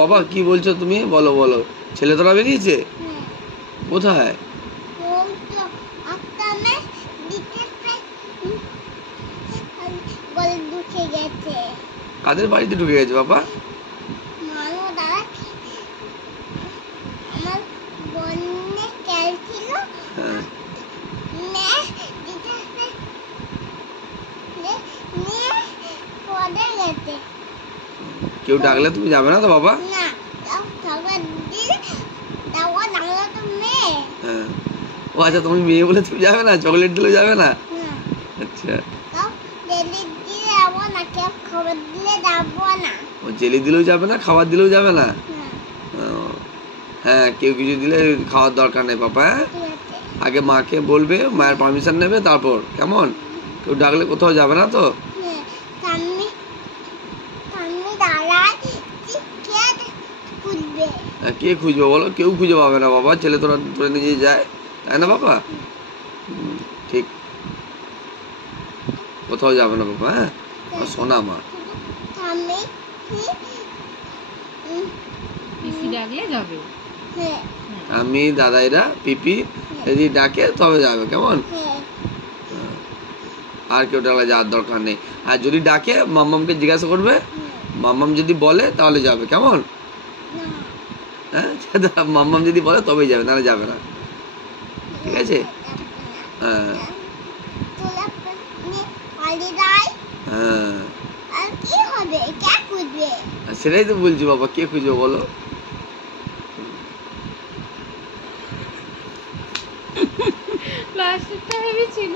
বাবা কি বলছো তুমি? বলো বলো। ছেলে তোরা বেরিয়েছে? কোথায়? কাদের বাড়িতে ঢুকে গেছে বাবা? কেউ ডাকলে তুমি যাবে না তো বাবা? ও আচ্ছা, তুমি মেয়ে বলে তুমি যাবে না? চকলেট দিলেও যাবে না? আচ্ছা, ও জেলি দিলেও যাবে না, খাবার দিলেও যাবে না? হ্যাঁ, কেউ কিছু দিলে খাওয়ার দরকার নেই পাপা। হ্যাঁ, আগে মাকে বলবে, মায়ের পারমিশন নেবে, তারপর কেমন? কেউ ডাকলে কোথাও যাবে না তো? কে খুঁজবে বলো? কেউ খুঁজে পাবে না বাবা, ছেলে তোরা ধরে নিয়ে যায়, তাই না বাবা? ঠিক, কোথাও যাবে না বাবা। হ্যাঁ, সোনা মা। আমি দাদাইরা পিপি যদি ডাকে তবে যাবে, কেমন? আর কেউ ডাকলে যাওয়ার দরকার নেই। আর যদি ডাকে মাম্মামকে জিজ্ঞাসা করবে, মাম্মাম যদি বলে তাহলে যাবে, কেমন? হ্যাঁ, মাম্মাম যদি বলে তবেই যাবে, নাহলে যাবে না, ঠিক আছে? হ্যাঁ হ্যাঁ, সেটাই তো বলছি বাবা, কে খুঁজবে বলো? প্লাস্টিকটা হেভি ছিল।